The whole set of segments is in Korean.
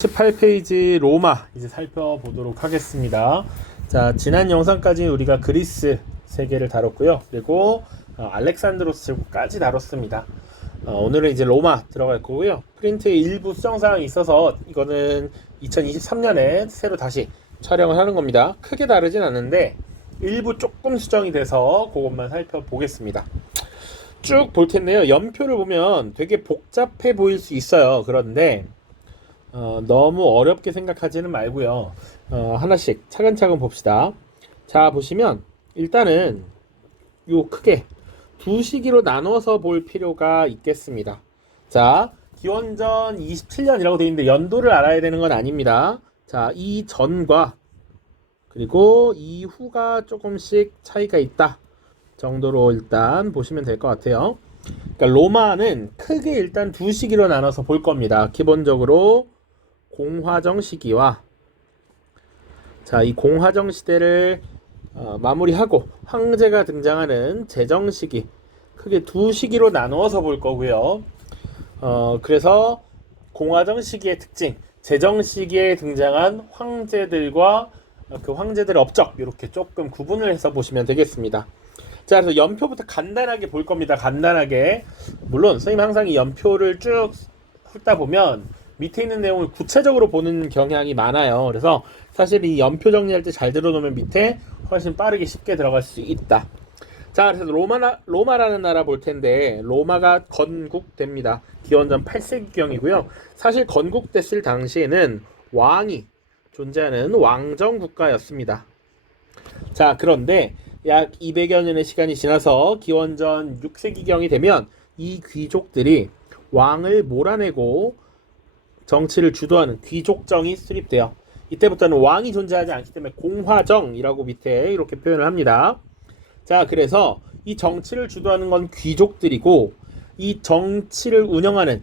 18페이지 로마 이제 살펴보도록 하겠습니다. 자, 지난 영상까지 우리가 그리스 세계를 다뤘고요. 그리고 알렉산드로스 제국까지 다뤘습니다. 오늘은 이제 로마 들어갈 거고요. 프린트에 일부 수정사항이 있어서 이거는 2023년에 새로 다시 촬영을 하는 겁니다. 크게 다르진 않는데 일부 조금 수정이 돼서 그것만 살펴보겠습니다. 쭉 볼 텐데요. 연표를 보면 되게 복잡해 보일 수 있어요. 그런데 너무 어렵게 생각하지는 말고요. 하나씩 차근차근 봅시다. 자, 보시면 일단은 요 크게 두 시기로 나눠서 볼 필요가 있겠습니다. 자, 기원전 27년이라고 되어 있는데 연도를 알아야 되는 건 아닙니다. 자, 이 전과 그리고 이후가 조금씩 차이가 있다 정도로 일단 보시면 될 것 같아요. 그러니까 로마는 크게 일단 두 시기로 나눠서 볼 겁니다. 기본적으로 공화정 시기와 이 공화정 시대를 마무리하고 황제가 등장하는 제정 시기, 크게 두 시기로 나누어서 볼 거고요. 그래서 공화정 시기의 특징, 제정 시기에 등장한 황제들과 그 황제들의 업적, 이렇게 조금 구분을 해서 보시면 되겠습니다. 자, 그래서 연표부터 간단하게 볼 겁니다. 간단하게. 물론 선생님 항상 이 연표를 쭉 훑다 보면 밑에 있는 내용을 구체적으로 보는 경향이 많아요. 그래서 사실 이 연표 정리할 때 잘 들어놓으면 밑에 훨씬 빠르게 쉽게 들어갈 수 있다. 자, 그래서 로마라는 나라 볼 텐데 로마가 건국됩니다. 기원전 8세기경이고요. 사실 건국됐을 당시에는 왕이 존재하는 왕정 국가였습니다. 자, 그런데 약 200여 년의 시간이 지나서 기원전 6세기경이 되면 이 귀족들이 왕을 몰아내고 정치를 주도하는 귀족정이 수립돼요. 이때부터는 왕이 존재하지 않기 때문에 공화정이라고 밑에 이렇게 표현을 합니다. 자, 그래서 이 정치를 주도하는 건 귀족들이고 이 정치를 운영하는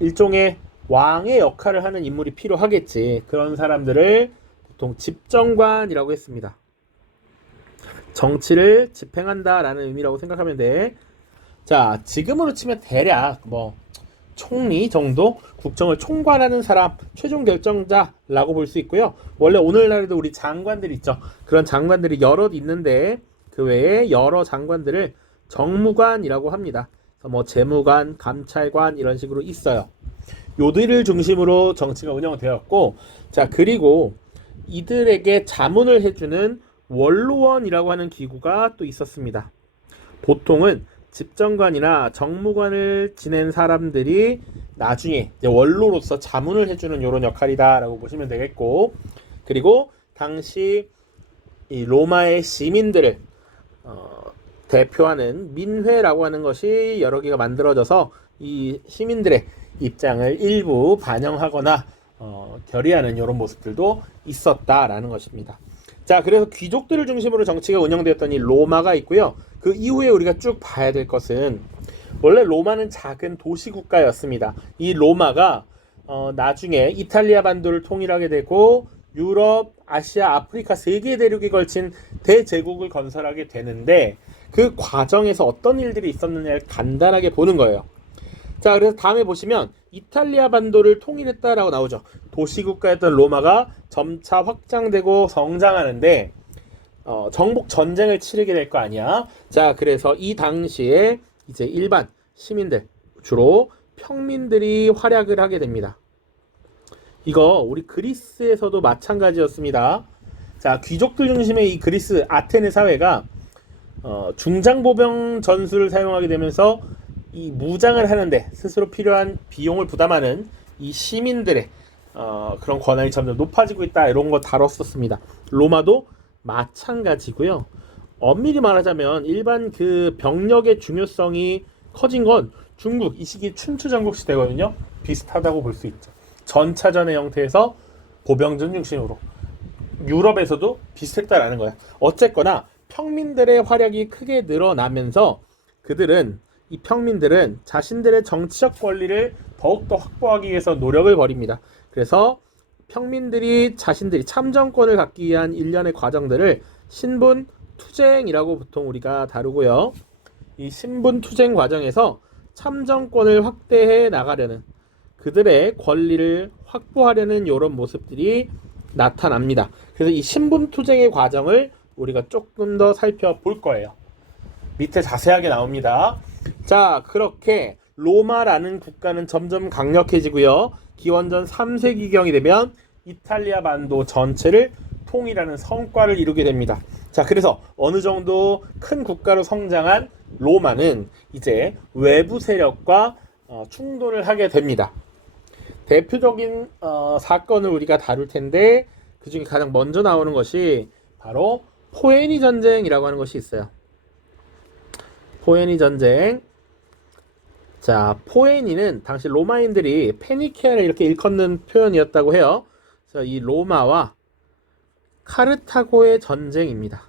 일종의 왕의 역할을 하는 인물이 필요하겠지. 그런 사람들을 보통 집정관이라고 했습니다. 정치를 집행한다라는 의미라고 생각하면 돼. 자, 지금으로 치면 대략 총리 정도? 국정을 총괄하는 사람, 최종 결정자라고 볼 수 있고요. 원래 오늘날에도 우리 장관들 있죠. 그런 장관들이 여럿 있는데 그 외에 여러 장관들을 정무관이라고 합니다. 그래서 재무관, 감찰관 이런 식으로 있어요. 요들을 중심으로 정치가 운영되었고, 자, 그리고 이들에게 자문을 해주는 원로원이라고 하는 기구가 또 있었습니다. 보통은 집정관이나 정무관을 지낸 사람들이 나중에 원로로서 자문을 해주는 이런 역할이다라고 보시면 되겠고, 그리고 당시 이 로마의 시민들을 대표하는 민회라고 하는 것이 여러 개가 만들어져서 이 시민들의 입장을 일부 반영하거나 결의하는 이런 모습들도 있었다라는 것입니다. 자, 그래서 귀족들을 중심으로 정치가 운영되었던 이 로마가 있고요. 그 이후에 우리가 쭉 봐야 될 것은 원래 로마는 작은 도시 국가였습니다. 이 로마가 나중에 이탈리아 반도를 통일하게 되고 유럽, 아시아, 아프리카 3개 대륙에 걸친 대제국을 건설하게 되는데 그 과정에서 어떤 일들이 있었느냐를 간단하게 보는 거예요. 자, 그래서 다음에 보시면 이탈리아 반도를 통일했다라고 나오죠. 도시국가였던 로마가 점차 확장되고 성장하는데 정복 전쟁을 치르게 될 거 아니야. 자, 그래서 이 당시에 이제 일반 시민들, 주로 평민들이 활약을 하게 됩니다. 이거 우리 그리스에서도 마찬가지였습니다. 자, 귀족들 중심의 이 그리스 아테네 사회가 중장보병 전술을 사용하게 되면서 이 무장을 하는데 스스로 필요한 비용을 부담하는 이 시민들의 그런 권한이 점점 높아지고 있다, 이런 거 다뤘었습니다. 로마도 마찬가지고요. 엄밀히 말하자면 일반 그 병력의 중요성이 커진 건 중국, 이 시기 춘추 전국 시대거든요. 비슷하다고 볼 수 있죠. 전차전의 형태에서 보병전 중심으로 유럽에서도 비슷했다라는 거야. 어쨌거나 평민들의 활약이 크게 늘어나면서 이 평민들은 자신들의 정치적 권리를 더욱더 확보하기 위해서 노력을 벌입니다. 그래서 평민들이 자신들이 참정권을 갖기 위한 일련의 과정들을 신분투쟁이라고 보통 우리가 다루고요. 이 신분투쟁 과정에서 참정권을 확대해 나가려는 그들의 권리를 확보하려는 이런 모습들이 나타납니다. 그래서 이 신분투쟁의 과정을 우리가 조금 더 살펴볼 거예요. 밑에 자세하게 나옵니다. 자, 그렇게 로마라는 국가는 점점 강력해지고요. 기원전 3세기경이 되면 이탈리아 반도 전체를 통일하는 성과를 이루게 됩니다. 자, 그래서 어느 정도 큰 국가로 성장한 로마는 이제 외부 세력과 충돌을 하게 됩니다. 대표적인 사건을 우리가 다룰 텐데 그 중에 가장 먼저 나오는 것이 바로 포에니 전쟁이라고 하는 것이 있어요. 포에니 전쟁. 자, 포에니는 당시 로마인들이 페니키아를 이렇게 일컫는 표현이었다고 해요. 그래서 이 로마와 카르타고의 전쟁입니다.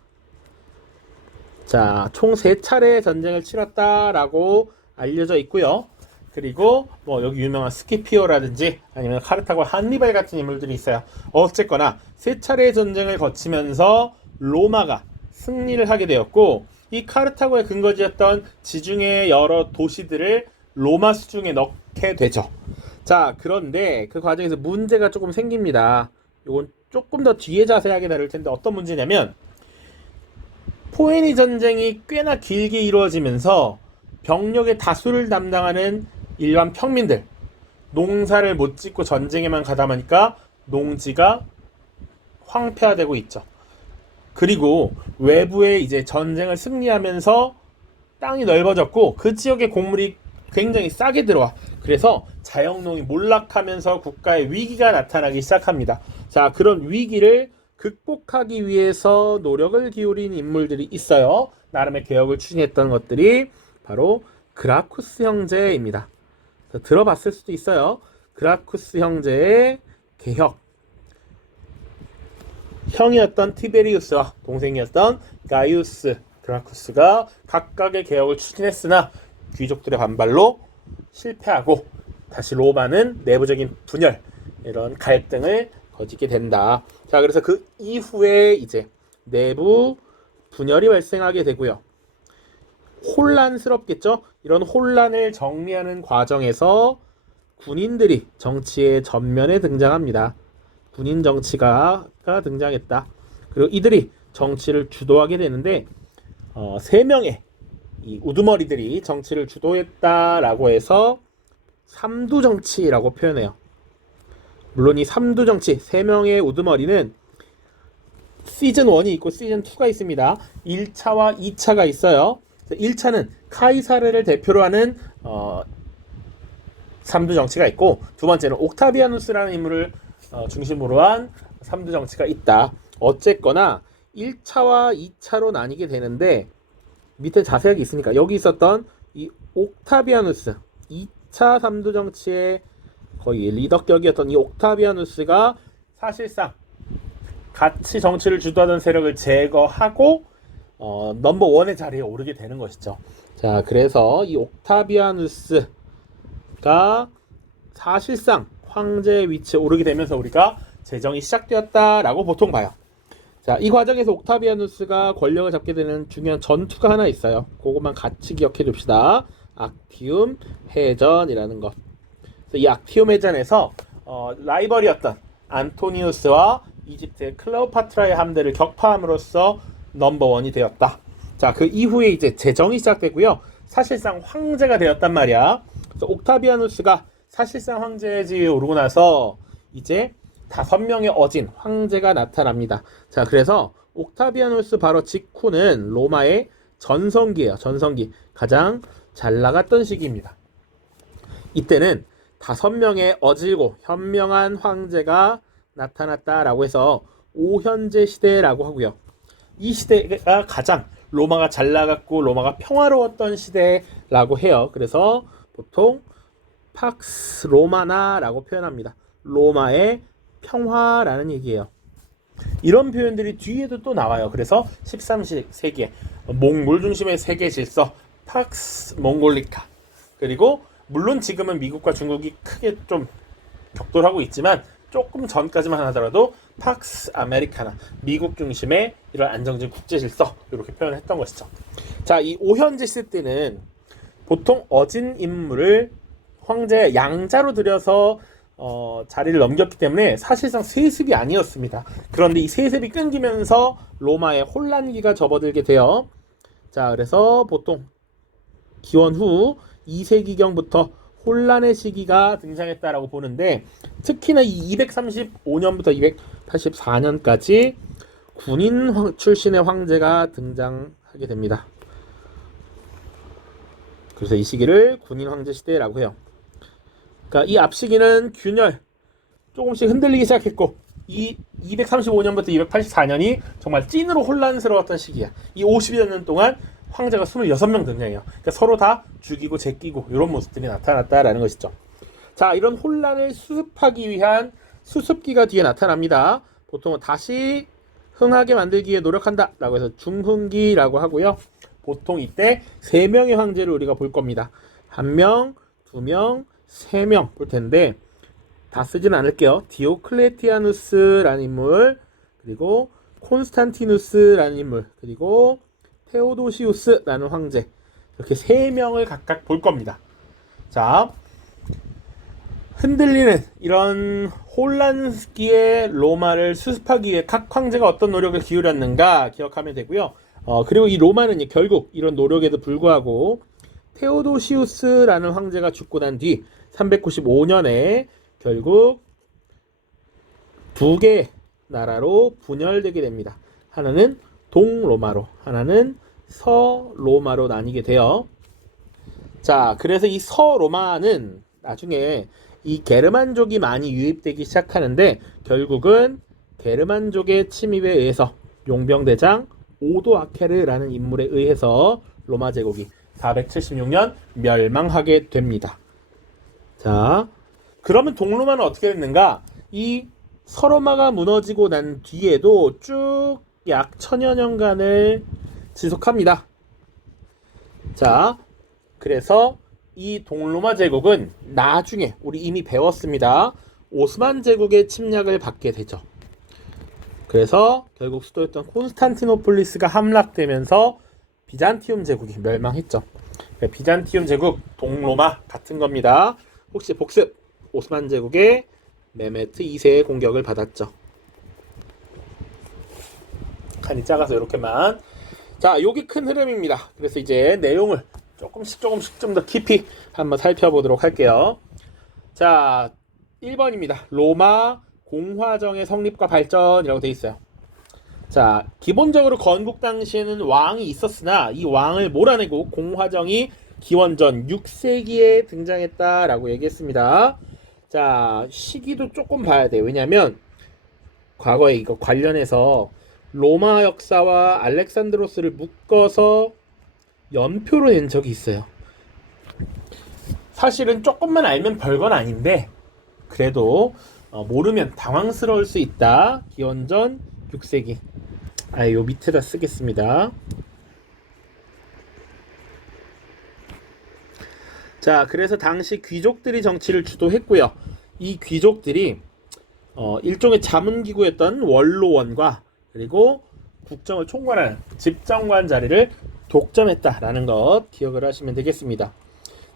자, 총 3차례의 전쟁을 치렀다라고 알려져 있고요. 그리고 뭐 여기 유명한 스키피오라든지 아니면 카르타고 한니발 같은 인물들이 있어요. 어쨌거나 3차례의 전쟁을 거치면서 로마가 승리를 하게 되었고, 이 카르타고의 근거지였던 지중해 여러 도시들을 로마 수중에 넣게 되죠. 자, 그런데 그 과정에서 문제가 조금 생깁니다. 이건 조금 더 뒤에 자세하게 다룰 텐데 어떤 문제냐면, 포에니 전쟁이 꽤나 길게 이루어지면서 병력의 다수를 담당하는 일반 평민들, 농사를 못 짓고 전쟁에만 가담하니까 농지가 황폐화되고 있죠. 그리고 외부에 이제 전쟁을 승리하면서 땅이 넓어졌고 그 지역의 곡물이 굉장히 싸게 들어와. 그래서 자영농이 몰락하면서 국가의 위기가 나타나기 시작합니다. 자, 그런 위기를 극복하기 위해서 노력을 기울인 인물들이 있어요. 나름의 개혁을 추진했던 것들이 바로 그라쿠스 형제입니다. 들어봤을 수도 있어요. 그라쿠스 형제의 개혁. 형이었던 티베리우스와 동생이었던 가이우스 그라쿠스가 각각의 개혁을 추진했으나 귀족들의 반발로 실패하고 다시 로마는 내부적인 분열, 이런 갈등을 거치게 된다. 자, 그래서 그 이후에 이제 내부 분열이 발생하게 되고요. 혼란스럽겠죠? 이런 혼란을 정리하는 과정에서 군인들이 정치의 전면에 등장합니다. 군인 정치가 등장했다. 그리고 이들이 정치를 주도하게 되는데 3명의 이 우두머리들이 정치를 주도했다라고 해서 삼두 정치라고 표현해요. 물론 이 삼두 정치 3명의 우두머리는 시즌 1이 있고 시즌 2가 있습니다. 1차와 2차가 있어요. 1차는 카이사르를 대표로 하는 삼두 정치가 있고, 두 번째는 옥타비아누스라는 인물을 중심으로 한 삼두 정치가 있다. 어쨌거나 1차와 2차로 나뉘게 되는데 밑에 자세하게 있으니까 여기 있었던 이 옥타비아누스 2차 삼두 정치의 거의 리더격이었던 이 옥타비아누스가 사실상 같이 정치를 주도하던 세력을 제거하고 넘버 원의 자리에 오르게 되는 것이죠. 자, 그래서 이 옥타비아누스가 사실상 황제의 위치에 오르게 되면서 우리가 제정이 시작되었다라고 보통 봐요. 자, 이 과정에서 옥타비아누스가 권력을 잡게 되는 중요한 전투가 하나 있어요. 그것만 같이 기억해 둡시다. 악티움 해전이라는 것. 이 악티움 해전에서 라이벌이었던 안토니우스와 이집트의 클레오파트라의 함대를 격파함으로써 넘버 원이 되었다. 자, 그 이후에 이제 제정이 시작되고요. 사실상 황제가 되었단 말이야. 그래서 옥타비아누스가 사실상 황제의 지위에 오르고 나서 이제 5명의 어진 황제가 나타납니다. 자, 그래서 옥타비아누스 바로 직후는 로마의 전성기예요. 전성기. 가장 잘 나갔던 시기입니다. 이때는 5명의 어질고 현명한 황제가 나타났다라고 해서 오현제 시대라고 하고요. 이 시대가 가장 로마가 잘 나갔고 로마가 평화로웠던 시대라고 해요. 그래서 보통 팍스 로마나라고 표현합니다. 로마의 평화라는 얘기예요. 이런 표현들이 뒤에도 또 나와요. 그래서 13세기에 몽골 중심의 세계 질서 팍스 몽골리카, 그리고 물론 지금은 미국과 중국이 크게 좀 격돌하고 있지만 조금 전까지만 하더라도 팍스 아메리카나, 미국 중심의 이런 안정적 국제 질서, 이렇게 표현을 했던 것이죠. 자, 이 오현제 시대 때는 보통 어진 인물을 황제 양자로 들여서 자리를 넘겼기 때문에 사실상 세습이 아니었습니다. 그런데 이 세습이 끊기면서 로마의 혼란기가 접어들게 돼요. 자, 그래서 보통 기원 후 2세기경부터 혼란의 시기가 등장했다라고 보는데, 특히나 이 235년부터 284년까지 군인 출신의 황제가 등장하게 됩니다. 그래서 이 시기를 군인 황제 시대라고 해요. 그러니까 이 앞 시기는 균열 조금씩 흔들리기 시작했고, 이 235년부터 284년이 정말 찐으로 혼란스러웠던 시기야. 이 50여 년 동안 황제가 26명 등장해요. 그러니까 서로 다 죽이고 제끼고 이런 모습들이 나타났다라는 것이죠. 자, 이런 혼란을 수습하기 위한 수습기가 뒤에 나타납니다. 보통은 다시 흥하게 만들기 위해 노력한다 라고 해서 중흥기라고 하고요. 보통 이때 3명의 황제를 우리가 볼 겁니다. 1명, 2명, 3명 볼 텐데 다 쓰지는 않을게요. 디오클레티아누스라는 인물, 그리고 콘스탄티누스라는 인물, 그리고 테오도시우스라는 황제, 이렇게 3명을 각각 볼 겁니다. 자, 흔들리는 이런 혼란기의 로마를 수습하기 위해 각 황제가 어떤 노력을 기울였는가 기억하면 되고요. 그리고 이 로마는 결국 이런 노력에도 불구하고 테오도시우스라는 황제가 죽고 난 뒤 395년에 결국 2개의 나라로 분열되게 됩니다. 하나는 동로마로, 하나는 서로마로 나뉘게 돼요. 자, 그래서 이 서로마는 나중에 이 게르만족이 많이 유입되기 시작하는데, 결국은 게르만족의 침입에 의해서 용병대장 오도아케르라는 인물에 의해서 로마 제국이 476년 멸망하게 됩니다. 자, 그러면 동로마는 어떻게 됐는가? 이 서로마가 무너지고 난 뒤에도 쭉 약 1000여 년간을 지속합니다. 자, 그래서 이 동로마 제국은 나중에 우리 이미 배웠습니다. 오스만 제국의 침략을 받게 되죠. 그래서 결국 수도였던 콘스탄티노폴리스가 함락되면서 비잔티움 제국이 멸망했죠. 비잔티움 제국, 동로마 같은 겁니다. 혹시 복습, 오스만 제국의 메메트 2세의 공격을 받았죠. 칸이 작아서 이렇게만. 자, 요게 큰 흐름입니다. 그래서 이제 내용을 조금씩 좀 더 깊이 한번 살펴보도록 할게요. 자, 1번입니다. 로마 공화정의 성립과 발전이라고 되어 있어요. 자, 기본적으로 건국 당시에는 왕이 있었으나 이 왕을 몰아내고 공화정이 기원전 6세기에 등장했다라고 얘기했습니다. 자, 시기도 조금 봐야 돼요. 왜냐면 과거에 이거 관련해서 로마 역사와 알렉산드로스를 묶어서 연표로 낸 적이 있어요. 사실은 조금만 알면 별건 아닌데 그래도 모르면 당황스러울 수 있다. 기원전 6세기. 요 밑에다 쓰겠습니다. 자, 그래서 당시 귀족들이 정치를 주도했고요. 이 귀족들이 일종의 자문기구였던 원로원과 그리고 국정을 총괄하는 집정관 자리를 독점했다라는 것 기억을 하시면 되겠습니다.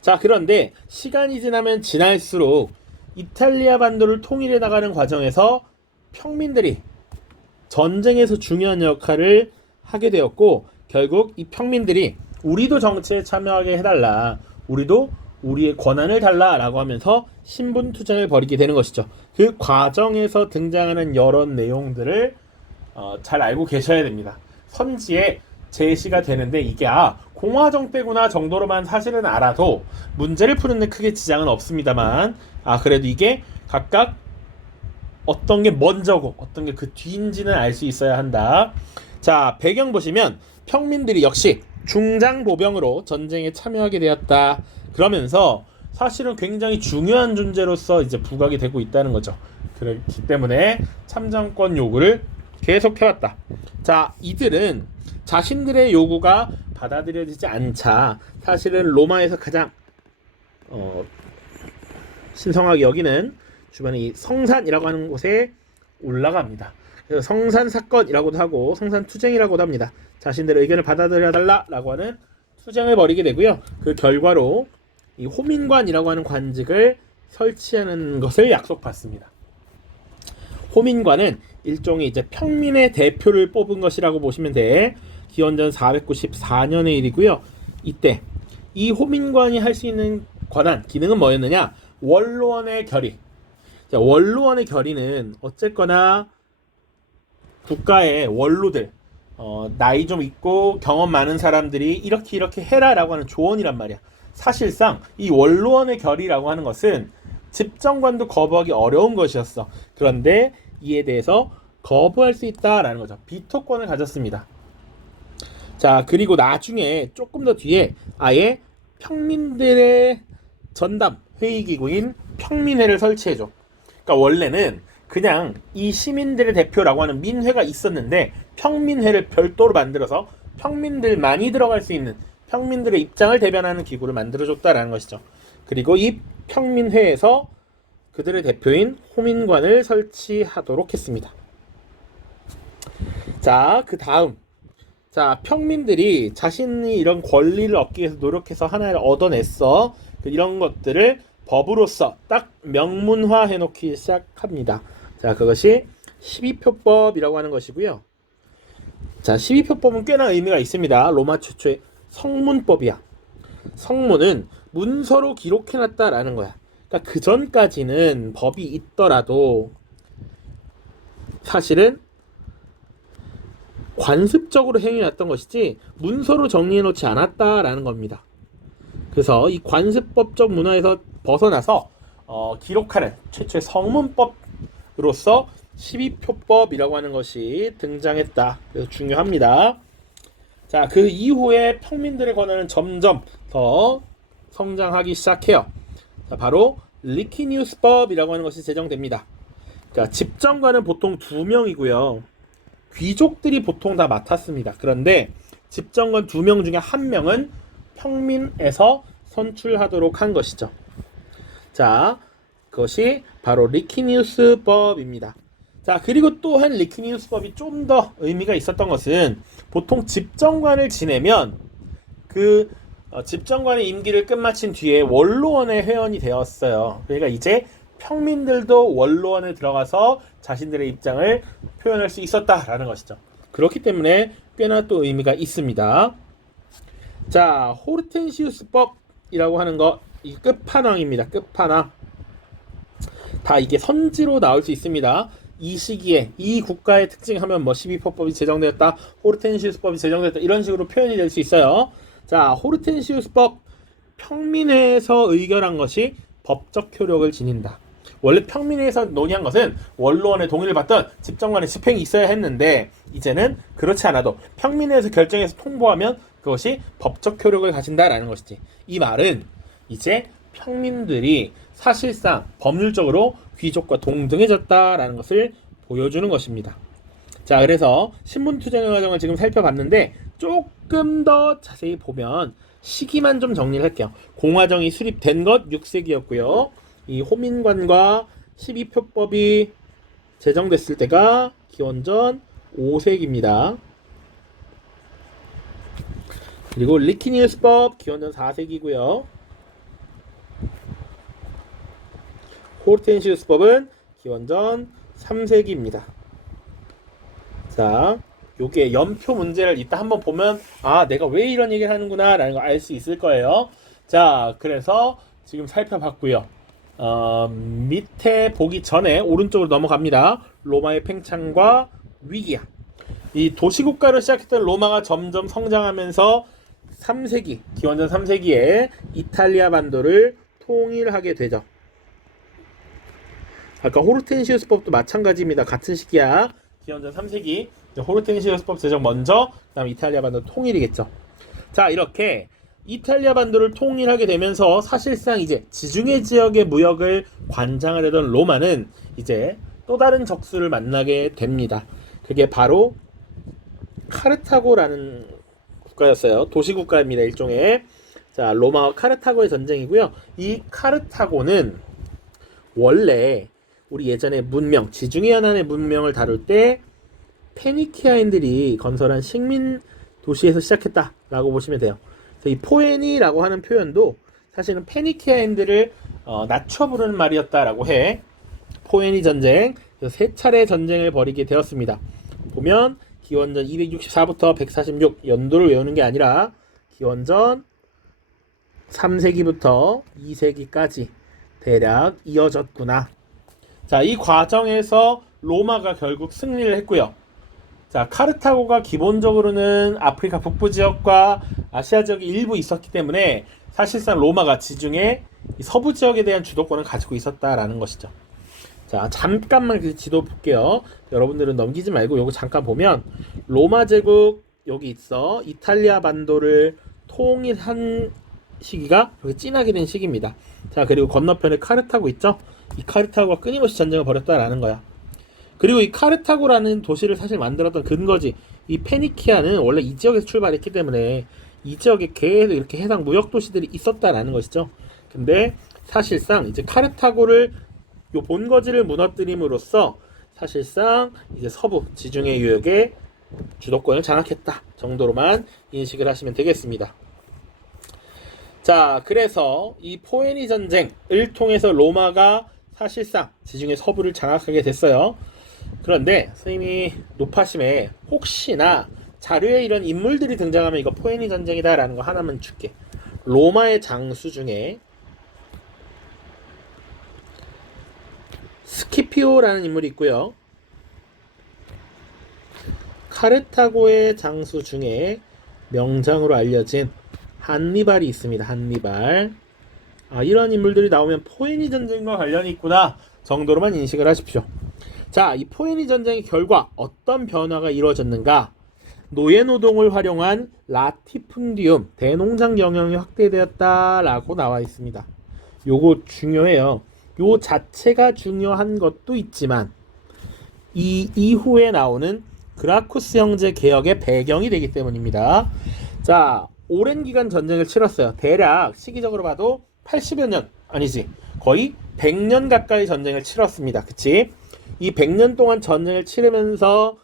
자, 그런데 시간이 지나면 지날수록 이탈리아 반도를 통일해 나가는 과정에서 평민들이 전쟁에서 중요한 역할을 하게 되었고, 결국 이 평민들이 우리도 정치에 참여하게 해달라, 우리도 우리의 권한을 달라라고 하면서 신분투쟁을 벌이게 되는 것이죠. 그 과정에서 등장하는 여러 내용들을 잘 알고 계셔야 됩니다. 선지에 제시가 되는데 이게 공화정 때구나 정도로만 사실은 알아도 문제를 푸는 데 크게 지장은 없습니다만, 그래도 이게 각각 어떤 게 먼저고 어떤 게 그 뒤인지는 알 수 있어야 한다. 자, 배경 보시면 평민들이 역시 중장보병으로 전쟁에 참여하게 되었다. 그러면서 사실은 굉장히 중요한 존재로서 이제 부각이 되고 있다는 거죠. 그렇기 때문에 참정권 요구를 계속 해왔다. 자, 이들은 자신들의 요구가 받아들여지지 않자 사실은 로마에서 가장 신성하게 여기는 주변에 이 성산이라고 하는 곳에 올라갑니다. 그래서 성산사건이라고도 하고 성산투쟁이라고도 합니다. 자신들의 의견을 받아들여달라고 하는 투쟁을 벌이게 되고요. 그 결과로 이 호민관이라고 하는 관직을 설치하는 것을 약속받습니다. 호민관은 일종의 이제 평민의 대표를 뽑은 것이라고 보시면 돼. 기원전 494년의 일이고요. 이때 이 호민관이 할 수 있는 권한, 기능은 뭐였느냐? 원로원의 결의. 자, 원로원의 결의는 어쨌거나 국가의 원로들, 나이 좀 있고 경험 많은 사람들이 이렇게 해라라고 하는 조언이란 말이야. 사실상 이 원로원의 결의라고 하는 것은 집정관도 거부하기 어려운 것이었어. 그런데 이에 대해서 거부할 수 있다라는 거죠. 비토권을 가졌습니다. 자, 그리고 나중에 조금 더 뒤에 아예 평민들의 전담 회의기구인 평민회를 설치해줘. 그러니까 원래는 그냥 이 시민들의 대표라고 하는 민회가 있었는데 평민회를 별도로 만들어서 평민들만이 들어갈 수 있는 평민들의 입장을 대변하는 기구를 만들어줬다라는 것이죠. 그리고 이 평민회에서 그들의 대표인 호민관을 설치하도록 했습니다. 자, 그 다음, 자, 평민들이 자신이 이런 권리를 얻기 위해서 노력해서 하나를 얻어냈어. 이런 것들을 법으로서 딱 명문화 해놓기 시작합니다. 자, 그것이 12표법이라고 하는 것이고요. 자, 12표법은 꽤나 의미가 있습니다. 로마 최초의 성문법이야. 성문은 문서로 기록해놨다라는 거야. 그러니까 그 전까지는 법이 있더라도 사실은 관습적으로 행해왔던 것이지 문서로 정리해놓지 않았다라는 겁니다. 그래서 이 관습법적 문화에서 벗어나서 기록하는 최초의 성문법으로서 12표법이라고 하는 것이 등장했다. 그래서 중요합니다. 자, 그 이후에 평민들의 권한은 점점 더 성장하기 시작해요. 자, 바로 리키니우스법이라고 하는 것이 제정됩니다. 그러니까 집정관은 보통 2명이고요. 귀족들이 보통 다 맡았습니다. 그런데 집정관 2명 중에 1명은 평민에서 선출하도록 한 것이죠. 자, 그것이 바로 리키니우스법입니다. 자, 그리고 또한 리키니우스법이 좀 더 의미가 있었던 것은 보통 집정관을 지내면 그 집정관의 임기를 끝마친 뒤에 원로원의 회원이 되었어요. 그러니까 이제 평민들도 원로원에 들어가서 자신들의 입장을 표현할 수 있었다라는 것이죠. 그렇기 때문에 꽤나 또 의미가 있습니다. 자, 호르텐시우스법이라고 하는 거, 이 끝판왕입니다. 끝판왕. 다 이게 선지로 나올 수 있습니다. 이 시기에 이 국가의 특징하면 뭐 12표법이 제정되었다, 호르텐시우스법이 제정되었다, 이런 식으로 표현이 될 수 있어요. 자, 호르텐시우스법, 평민회에서 의결한 것이 법적 효력을 지닌다. 원래 평민회에서 논의한 것은 원로원의 동의를 받던 집정관의 집행이 있어야 했는데 이제는 그렇지 않아도 평민회에서 결정해서 통보하면 그것이 법적 효력을 가진다라는 것이지. 이 말은 이제 평민들이 사실상 법률적으로 귀족과 동등해졌다라는 것을 보여주는 것입니다. 자, 그래서 신분투쟁의 과정을 지금 살펴봤는데 조금 더 자세히 보면 시기만 좀 정리를 할게요. 공화정이 수립된 것 6세기였고요. 이 호민관과 12표법이 제정됐을 때가 기원전 5세기입니다. 그리고 리키니우스법 기원전 4세기고요. 호르텐시우스법은 기원전 3세기입니다. 자, 요게 연표 문제를 이따 한번 보면 내가 왜 이런 얘기를 하는구나 라는 걸 알 수 있을 거예요. 자, 그래서 지금 살펴봤고요. 밑에 보기 전에 오른쪽으로 넘어갑니다. 로마의 팽창과 위기야. 이 도시국가로 시작했던 로마가 점점 성장하면서 3세기, 기원전 3세기에 이탈리아 반도를 통일하게 되죠. 아까 호르텐시우스법도 마찬가지입니다. 같은 시기야. 기원전 3세기 호르텐시우스법 제정 먼저, 그 다음 이탈리아 반도 통일이겠죠. 자, 이렇게 이탈리아 반도를 통일하게 되면서 사실상 이제 지중해 지역의 무역을 관장을 하던 로마는 이제 또 다른 적수를 만나게 됩니다. 그게 바로 카르타고라는 국가였어요. 도시국가입니다. 일종의. 자, 로마와 카르타고의 전쟁이고요. 이 카르타고는 원래 우리 예전에 문명, 지중해 연안의 문명을 다룰 때 페니키아인들이 건설한 식민 도시에서 시작했다라고 보시면 돼요. 그래서 이 포에니라고 하는 표현도 사실은 페니키아인들을 낮춰 부르는 말이었다라고 해. 포에니 전쟁, 세 차례 전쟁을 벌이게 되었습니다. 보면 기원전 264부터 146 연도를 외우는 게 아니라 기원전 3세기부터 2세기까지 대략 이어졌구나. 자, 이 과정에서 로마가 결국 승리를 했고요. 자, 카르타고가 기본적으로는 아프리카 북부 지역과 아시아 지역이 일부 있었기 때문에 사실상 로마가 지중해 서부 지역에 대한 주도권을 가지고 있었다라는 것이죠. 자, 잠깐만 그 지도 볼게요. 여러분들은 넘기지 말고 요거 잠깐 보면 로마 제국 여기 있어. 이탈리아 반도를 통일한 시기가 여기 진하게 된 시기입니다. 자, 그리고 건너편에 카르타고 있죠? 이 카르타고가 끊임없이 전쟁을 벌였다라는 거야. 그리고 이 카르타고라는 도시를 사실 만들었던 근거지. 이 페니키아는 원래 이 지역에서 출발했기 때문에 이 지역에 계속 이렇게 해당 무역 도시들이 있었다라는 것이죠. 근데 사실상 이제 카르타고를 요 본거지를 무너뜨림으로써 사실상 이제 서부 지중해 유역의 주도권을 장악했다 정도로만 인식을 하시면 되겠습니다. 자, 그래서 이 포에니 전쟁을 통해서 로마가 사실상 지중해 서부를 장악하게 됐어요. 그런데 선생님이 높아심에 혹시나 자료에 이런 인물들이 등장하면 이거 포에니 전쟁이다 라는 거 하나만 줄게. 로마의 장수 중에 스키피오라는 인물이 있고요. 카르타고의 장수 중에 명장으로 알려진 한니발이 있습니다. 한니발. 이런 인물들이 나오면 포에니 전쟁과 관련이 있구나 정도로만 인식을 하십시오. 자, 이 포에니 전쟁의 결과 어떤 변화가 이루어졌는가? 노예노동을 활용한 라티푼디움 대농장 영역이 확대되었다라고 나와 있습니다. 요거 중요해요. 요 자체가 중요한 것도 있지만 이 이후에 나오는 그라쿠스 형제 개혁의 배경이 되기 때문입니다. 자, 오랜 기간 전쟁을 치렀어요. 대략 시기적으로 봐도 80여 년 아니지 거의 100년 가까이 전쟁을 치렀습니다. 그치? 이 100년 동안 전쟁을 치르면서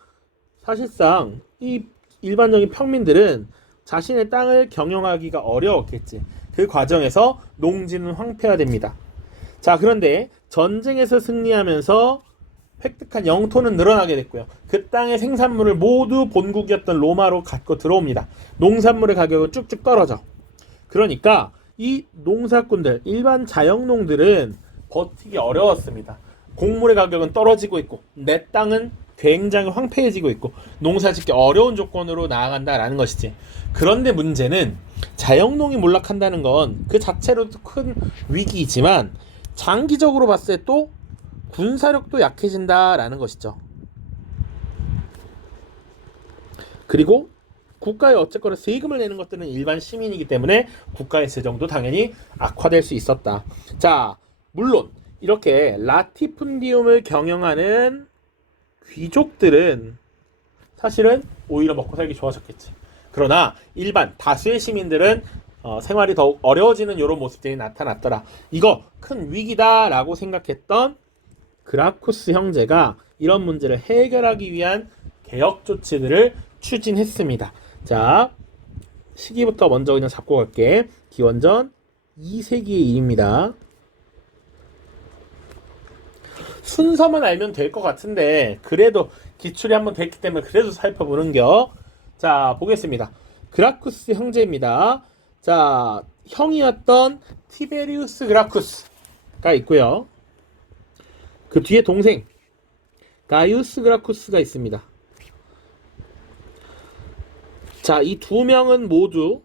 사실상 이 일반적인 평민들은 자신의 땅을 경영하기가 어려웠겠지. 그 과정에서 농지는 황폐화됩니다. 자, 그런데 전쟁에서 승리하면서 획득한 영토는 늘어나게 됐고요. 그 땅의 생산물을 모두 본국이었던 로마로 갖고 들어옵니다. 농산물의 가격은 쭉쭉 떨어져. 그러니까 이 농사꾼들, 일반 자영농들은 버티기 어려웠습니다. 곡물의 가격은 떨어지고 있고 내 땅은 굉장히 황폐해지고 있고 농사짓기 어려운 조건으로 나아간다라는 것이지. 그런데 문제는 자영농이 몰락한다는 건 그 자체로도 큰 위기이지만 장기적으로 봤을 때 또 군사력도 약해진다라는 것이죠. 그리고 국가에 어쨌거나 세금을 내는 것들은 일반 시민이기 때문에 국가의 재정도 당연히 악화될 수 있었다. 자, 물론 이렇게 라티푼디움을 경영하는 귀족들은 사실은 오히려 먹고 살기 좋아졌겠지. 그러나 일반 다수의 시민들은 생활이 더욱 어려워지는 이런 모습들이 나타났더라. 이거 큰 위기다라고 생각했던 그라쿠스 형제가 이런 문제를 해결하기 위한 개혁 조치들을 추진했습니다. 자, 시기부터 먼저 그냥 잡고 갈게. 기원전 2세기의 일입니다. 순서만 알면 될 것 같은데 그래도 기출이 한번 됐기 때문에 그래도 살펴보는겨. 자, 보겠습니다. 그라쿠스 형제입니다. 자, 형이었던 티베리우스 그라쿠스가 있고요. 그 뒤에 동생 가이우스 그라쿠스가 있습니다. 자, 이 두 명은 모두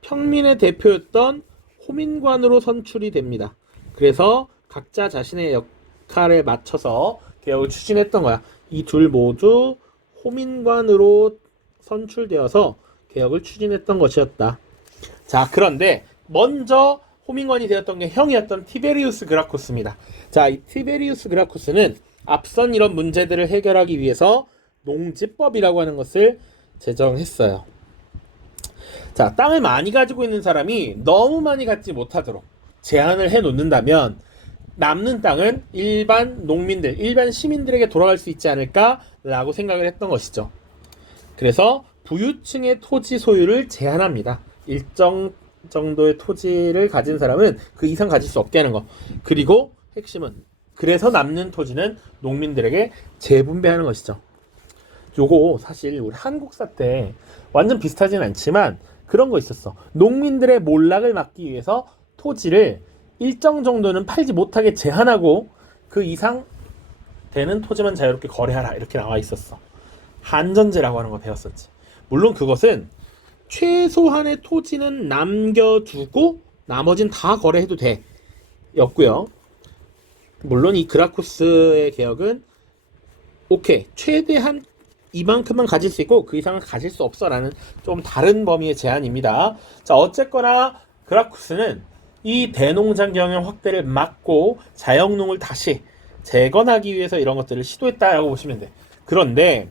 평민의 대표였던 호민관으로 선출이 됩니다. 그래서 각자 자신의 역할에 맞춰서 개혁을 추진했던 거야. 이 둘 모두 호민관으로 선출되어서 개혁을 추진했던 것이었다. 자, 그런데 먼저 호민관이 되었던 게 형이었던 티베리우스 그라쿠스입니다. 자, 이 티베리우스 그라쿠스는 앞선 이런 문제들을 해결하기 위해서 농지법이라고 하는 것을 제정했어요. 자, 땅을 많이 가지고 있는 사람이 너무 많이 갖지 못하도록 제한을 해 놓는다면 남는 땅은 일반 농민들, 일반 시민들에게 돌아갈 수 있지 않을까라고 생각을 했던 것이죠. 그래서 부유층의 토지 소유를 제한합니다. 일정 정도의 토지를 가진 사람은 그 이상 가질 수 없게 하는 거. 그리고 핵심은 그래서 남는 토지는 농민들에게 재분배하는 것이죠. 요거 사실 우리 한국사 때 완전 비슷하진 않지만 그런 거 있었어. 농민들의 몰락을 막기 위해서 토지를 일정 정도는 팔지 못하게 제한하고 그 이상 되는 토지만 자유롭게 거래하라 이렇게 나와 있었어. 한전제라고 하는 거 배웠었지. 물론 그것은 최소한의 토지는 남겨두고 나머진 다 거래해도 돼 였고요. 물론 이 그라쿠스의 개혁은 오케이 최대한 이만큼만 가질 수 있고 그 이상은 가질 수 없어 라는 좀 다른 범위의 제한입니다. 자, 어쨌거나 그라쿠스는 이 대농장 경영 확대를 막고 자영농을 다시 재건하기 위해서 이런 것들을 시도했다라고 보시면 돼. 그런데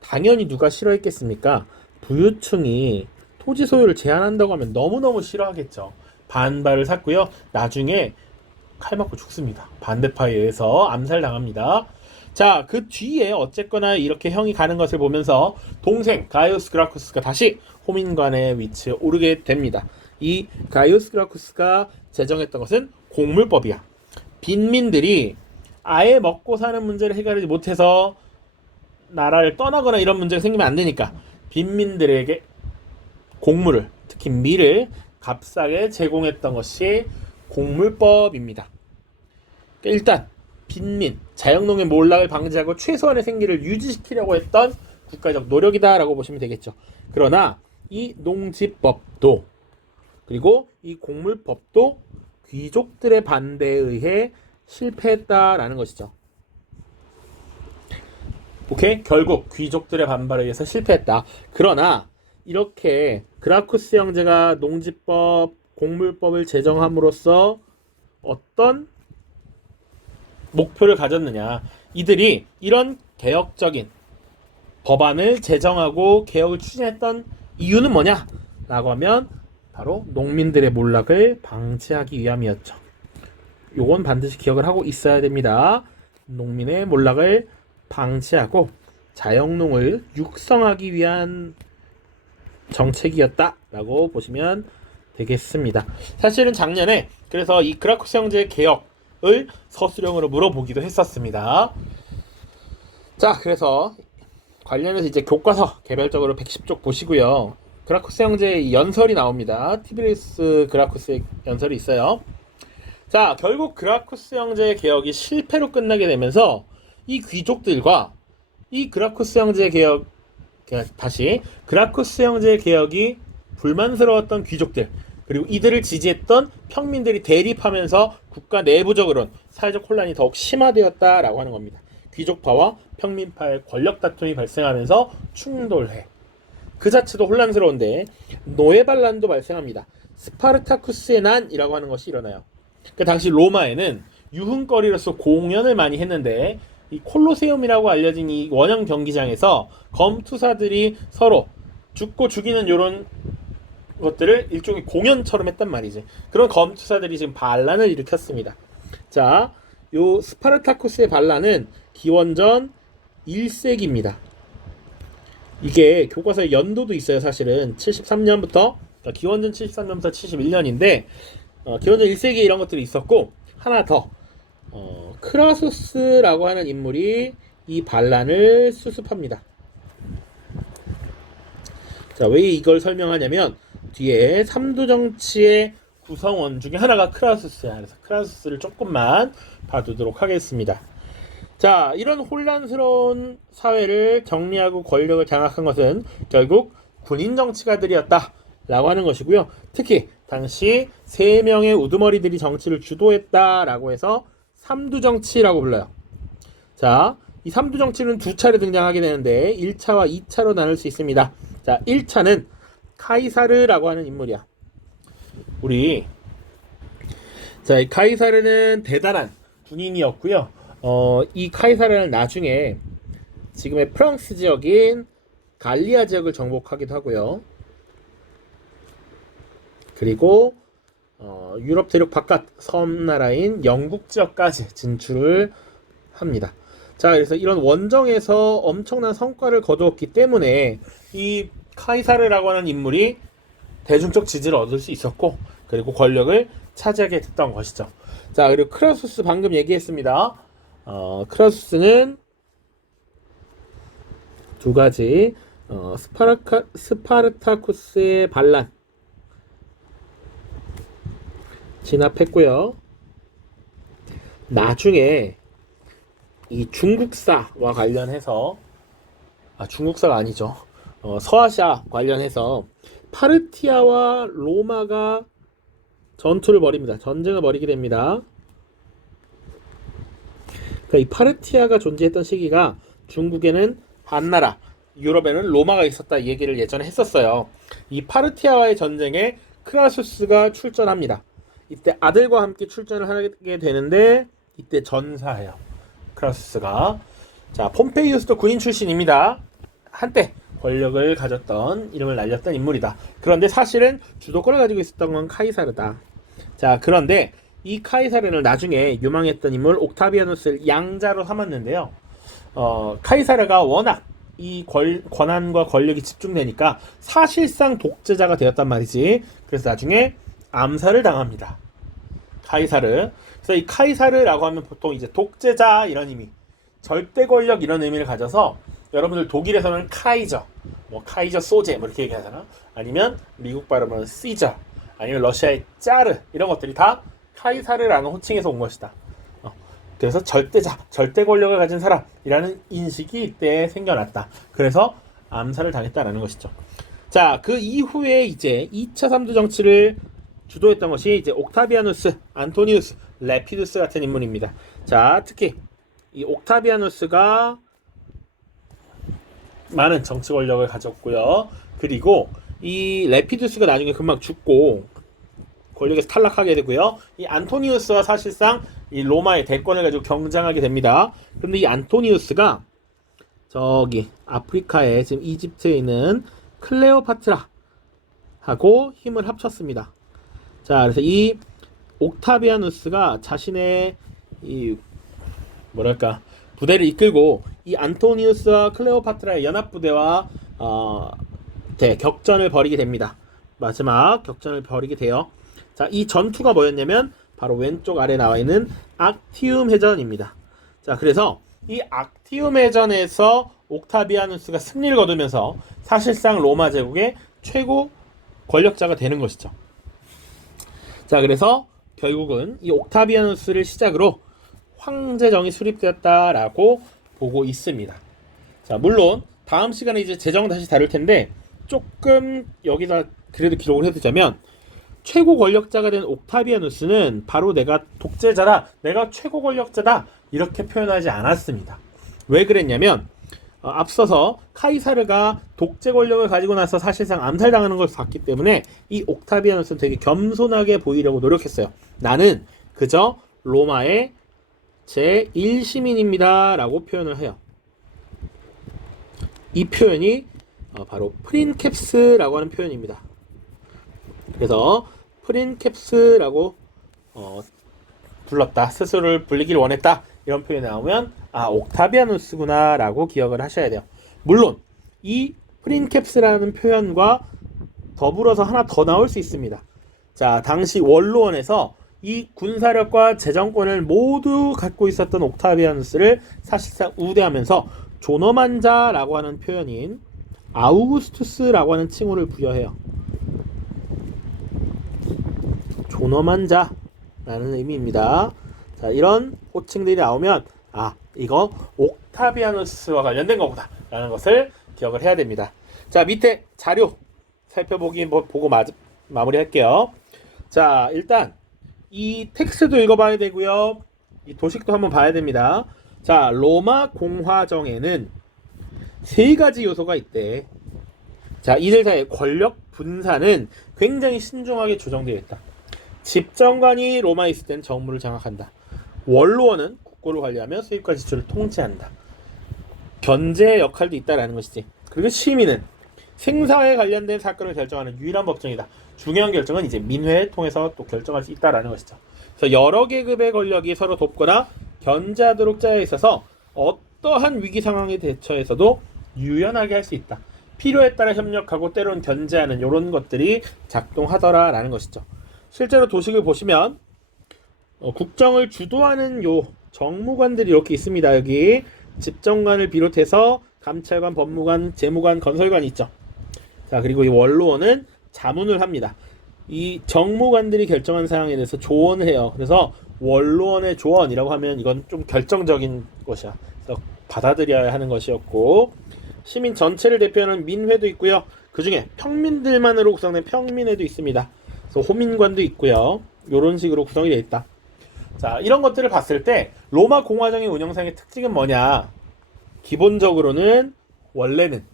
당연히 누가 싫어했겠습니까? 부유층이 토지 소유를 제한한다고 하면 너무너무 싫어하겠죠. 반발을 샀고요. 나중에 칼 맞고 죽습니다. 반대파에 의해서 암살당합니다. 자, 그 뒤에 어쨌거나 이렇게 형이 가는 것을 보면서 동생 가이우스 그라쿠스가 다시 호민관의 위치에 오르게 됩니다. 이 가이우스 그라쿠스가 제정했던 것은 곡물법이야. 빈민들이 아예 먹고 사는 문제를 해결하지 못해서 나라를 떠나거나 이런 문제가 생기면 안 되니까 빈민들에게 곡물을, 특히 밀을 값싸게 제공했던 것이 곡물법입니다. 일단 빈민, 자영농의 몰락을 방지하고 최소한의 생계를 유지시키려고 했던 국가적 노력이다라고 보시면 되겠죠. 그러나 이 농지법도 그리고 이 곡물법도 귀족들의 반대에 의해 실패했다라는 것이죠. 오케이? 결국 귀족들의 반발에 의해서 실패했다. 그러나 이렇게 그라쿠스 형제가 농지법, 곡물법을 제정함으로써 어떤 목표를 가졌느냐. 이들이 이런 개혁적인 법안을 제정하고 개혁을 추진했던 이유는 뭐냐? 라고 하면 바로 농민들의 몰락을 방지하기 위함이었죠. 요건 반드시 기억을 하고 있어야 됩니다. 농민의 몰락을 방지하고 자영농을 육성하기 위한 정책이었다라고 보시면 되겠습니다. 사실은 작년에 그래서 이 그라쿠스 형제의 개혁을 서술형으로 물어보기도 했었습니다. 자, 그래서 관련해서 이제 교과서 개별적으로 110쪽 보시고요. 그라쿠스 형제의 연설이 나옵니다. 티비리우스 그라쿠스의 연설이 있어요. 자, 결국 그라쿠스 형제의 개혁이 실패로 끝나게 되면서 이 귀족들과 이 그라쿠스 형제의 개혁, 다시 그라쿠스 형제의 개혁이 불만스러웠던 귀족들 그리고 이들을 지지했던 평민들이 대립하면서 국가 내부적으로는 사회적 혼란이 더욱 심화되었다라고 하는 겁니다. 귀족파와 평민파의 권력 다툼이 발생하면서 충돌해. 그 자체도 혼란스러운데 노예 반란도 발생합니다. 스파르타쿠스의 난이라고 하는 것이 일어나요. 그 당시 로마에는 유흥거리로서 공연을 많이 했는데 이 콜로세움이라고 알려진 이 원형 경기장에서 검투사들이 서로 죽고 죽이는 이런 것들을 일종의 공연처럼 했단 말이지. 그런 검투사들이 지금 반란을 일으켰습니다. 자, 요 스파르타쿠스의 반란은 기원전 1세기입니다. 이게 교과서에 연도도 있어요. 사실은 73년부터 기원전 73년부터 71년인데 기원전 1세기에 이런 것들이 있었고 하나 더 크라수스라고 하는 인물이 이 반란을 수습합니다. 자, 왜 이걸 설명하냐면 뒤에 삼두정치의 구성원 중에 하나가 크라수스야. 그래서 크라수스를 조금만 봐두도록 하겠습니다. 자, 이런 혼란스러운 사회를 정리하고 권력을 장악한 것은 결국 군인 정치가들이었다 라고 하는 것이고요. 특히 당시 3명의 우두머리들이 정치를 주도했다라고 해서 삼두정치라고 불러요. 자, 이 삼두정치는 두 차례 등장하게 되는데 1차와 2차로 나눌 수 있습니다. 자, 1차는 카이사르라고 하는 인물이야. 자, 이 카이사르는 대단한 군인이었고요. 이 카이사르는 나중에 지금의 프랑스 지역인 갈리아 지역을 정복하기도 하고요. 그리고 유럽 대륙 바깥 섬나라인 영국 지역까지 진출을 합니다. 자, 그래서 이런 원정에서 엄청난 성과를 거두었기 때문에 이 카이사르라고 하는 인물이 대중적 지지를 얻을 수 있었고, 그리고 권력을 차지하게 됐던 것이죠. 자, 그리고 크라수스 방금 얘기했습니다. 크라수스는 두 가지, 스파르타쿠스의 반란 진압했고요. 나중에 이 중국사와 관련해서, 중국사가 아니죠. 서아시아 관련해서 파르티아와 로마가 전투를 벌입니다. 전쟁을 벌이게 됩니다. 그러니까 이 파르티아가 존재했던 시기가 중국에는 한나라, 유럽에는 로마가 있었다 이 얘기를 예전에 했었어요. 이 파르티아와의 전쟁에 크라수스가 출전합니다. 이때 아들과 함께 출전을 하게 되는데 이때 전사해요. 크라수스가. 자, 폼페이우스도 군인 출신입니다. 한때 권력을 가졌던, 이름을 날렸던 인물이다. 그런데 사실은 주도권을 가지고 있었던 건 카이사르다. 자, 그런데 이 카이사르는 나중에 유망했던 인물 옥타비아누스를 양자로 삼았는데요. 카이사르가 워낙 이 권한과 권력이 집중되니까 사실상 독재자가 되었단 말이지. 그래서 나중에 암살을 당합니다. 카이사르. 그래서 이 카이사르라고 하면 보통 이제 독재자 이런 의미, 절대 권력 이런 의미를 가져서, 여러분들 독일에서는 카이저, 뭐 카이저 소제 뭐 이렇게 얘기하잖아. 아니면 미국 발음은 시저, 아니면 러시아의 짜르, 이런 것들이 다 카이사르라는 호칭에서 온 것이다. 그래서 절대자, 절대 권력을 가진 사람이라는 인식이 이때 생겨났다. 그래서 암살을 당했다라는 것이죠. 자, 그 이후에 이제 2차 3두 정치를 주도했던 것이 이제 옥타비아누스, 안토니우스, 레피두스 같은 인물입니다. 자, 특히 이 옥타비아누스가 많은 정치 권력을 가졌고요. 그리고 이 레피두스가 나중에 금방 죽고 권력에서 탈락하게 되고요. 이 안토니우스와 사실상 이 로마의 대권을 가지고 경쟁하게 됩니다. 그런데 이 안토니우스가 저기 아프리카에 지금 이집트에 있는 클레오파트라하고 힘을 합쳤습니다. 자, 그래서 이 옥타비아누스가 자신의 이 뭐랄까 부대를 이끌고 이 안토니우스와 클레오파트라의 연합부대와 격전을 벌이게 됩니다. 마지막 격전을 벌이게 돼요. 자, 이 전투가 뭐였냐면 바로 왼쪽 아래 나와 있는 악티움 해전입니다. 자, 그래서 이 악티움 해전에서 옥타비아누스가 승리를 거두면서 사실상 로마 제국의 최고 권력자가 되는 것이죠. 자, 그래서 결국은 이 옥타비아누스를 시작으로 황제정이 수립되었다라고 보고 있습니다. 자, 물론 다음 시간에 이제 제정 다시 다룰 텐데 조금 여기다 그래도 기록을 해두자면, 최고 권력자가 된 옥타비아누스는 바로 내가 독재자다, 내가 최고 권력자다 이렇게 표현하지 않았습니다. 왜 그랬냐면 앞서서 카이사르가 독재 권력을 가지고 나서 사실상 암살당하는 걸 봤기 때문에 이 옥타비아누스는 되게 겸손하게 보이려고 노력했어요. 나는 그저 로마의 제1시민입니다 라고 표현을 해요. 이 표현이 바로 프린캡스라고 하는 표현입니다. 그래서 프린캡스라고 불렀다, 스스로를 불리길 원했다, 이런 표현이 나오면 옥타비아누스구나 라고 기억을 하셔야 돼요. 물론 이 프린캡스라는 표현과 더불어서 하나 더 나올 수 있습니다. 자, 당시 원로원에서 이 군사력과 재정권을 모두 갖고 있었던 옥타비아누스를 사실상 우대하면서 존엄한 자라고 하는 표현인 아우구스투스라고 하는 칭호를 부여해요. 존엄한 자라는 의미입니다. 자, 이런 호칭들이 나오면 이거 옥타비아누스와 관련된 거구나 라는 것을 기억을 해야 됩니다. 자, 밑에 자료 살펴보기 보고 마무리할게요. 자, 일단 이 텍스트도 읽어봐야 되고요, 이 도식도 한번 봐야 됩니다. 자, 로마 공화정에는 세 가지 요소가 있대. 자, 이들 사이의 권력 분산은 굉장히 신중하게 조정되어 있다. 집정관이 로마에 있을 땐 정무를 장악한다. 원로원은 국고를 관리하며 수입과 지출을 통제한다. 견제의 역할도 있다라는 것이지. 그리고 시민은 생사에 관련된 사건을 결정하는 유일한 법정이다. 중요한 결정은 이제 민회를 통해서 또 결정할 수 있다라는 것이죠. 그래서 여러 계급의 권력이 서로 돕거나 견제하도록 짜여 있어서 어떠한 위기 상황에 대처해서도 유연하게 할 수 있다. 필요에 따라 협력하고 때로는 견제하는 이런 것들이 작동하더라라는 것이죠. 실제로 도식을 보시면 국정을 주도하는 요 정무관들이 이렇게 있습니다. 여기 집정관을 비롯해서 감찰관, 법무관, 재무관, 건설관이 있죠. 자, 그리고 이 원로원은 자문을 합니다. 이 정무관들이 결정한 사항에 대해서 조언을 해요. 그래서 원로원의 조언이라고 하면 이건 좀 결정적인 것이야. 그래서 받아들여야 하는 것이었고, 시민 전체를 대표하는 민회도 있고요. 그 중에 평민들만으로 구성된 평민회도 있습니다. 그래서 호민관도 있고요. 이런 식으로 구성이 되어 있다. 자, 이런 것들을 봤을 때 로마 공화정의 운영상의 특징은 뭐냐? 기본적으로는 원래는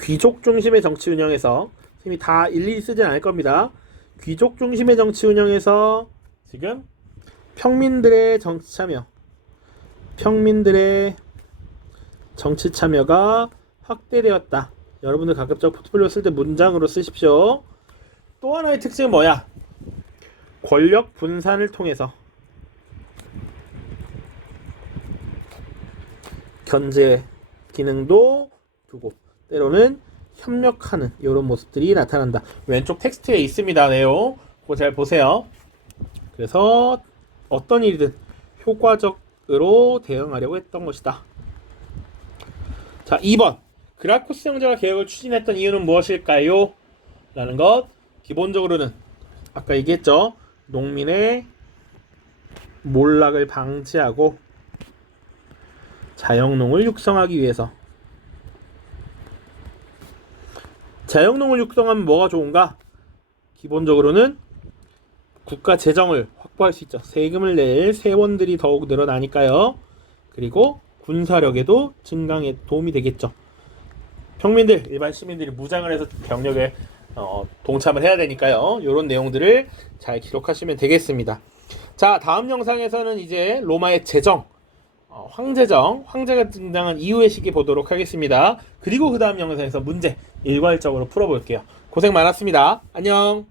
귀족 중심의 정치 운영에서, 지금 다 일일이 쓰진 않을 겁니다. 귀족 중심의 정치 운영에서 지금 평민들의 정치 참여, 평민들의 정치 참여가 확대되었다. 여러분들 가급적 포트폴리오 쓸 때 문장으로 쓰십시오. 또 하나의 특징은 뭐야? 권력 분산을 통해서 견제 기능도 두고 때로는 협력하는 이런 모습들이 나타난다. 왼쪽 텍스트에 있습니다. 내용 그거 잘 보세요. 그래서 어떤 일이든 효과적으로 대응하려고 했던 것이다. 자, 2번 그라쿠스 형제가 개혁을 추진했던 이유는 무엇일까요? 라는 것. 기본적으로는 아까 얘기했죠. 농민의 몰락을 방지하고 자영농을 육성하기 위해서. 자영농을 육성하면 뭐가 좋은가? 기본적으로는 국가 재정을 확보할 수 있죠. 세금을 낼 세원들이 더욱 늘어나니까요. 그리고 군사력에도 증강에 도움이 되겠죠. 평민들, 일반 시민들이 무장을 해서 병력에 동참을 해야 되니까요. 이런 내용들을 잘 기록하시면 되겠습니다. 자, 다음 영상에서는 이제 로마의 재정, 황제가 등장한 이후의 시기 보도록 하겠습니다. 그리고 그 다음 영상에서 문제 일괄적으로 풀어볼게요. 고생 많았습니다. 안녕.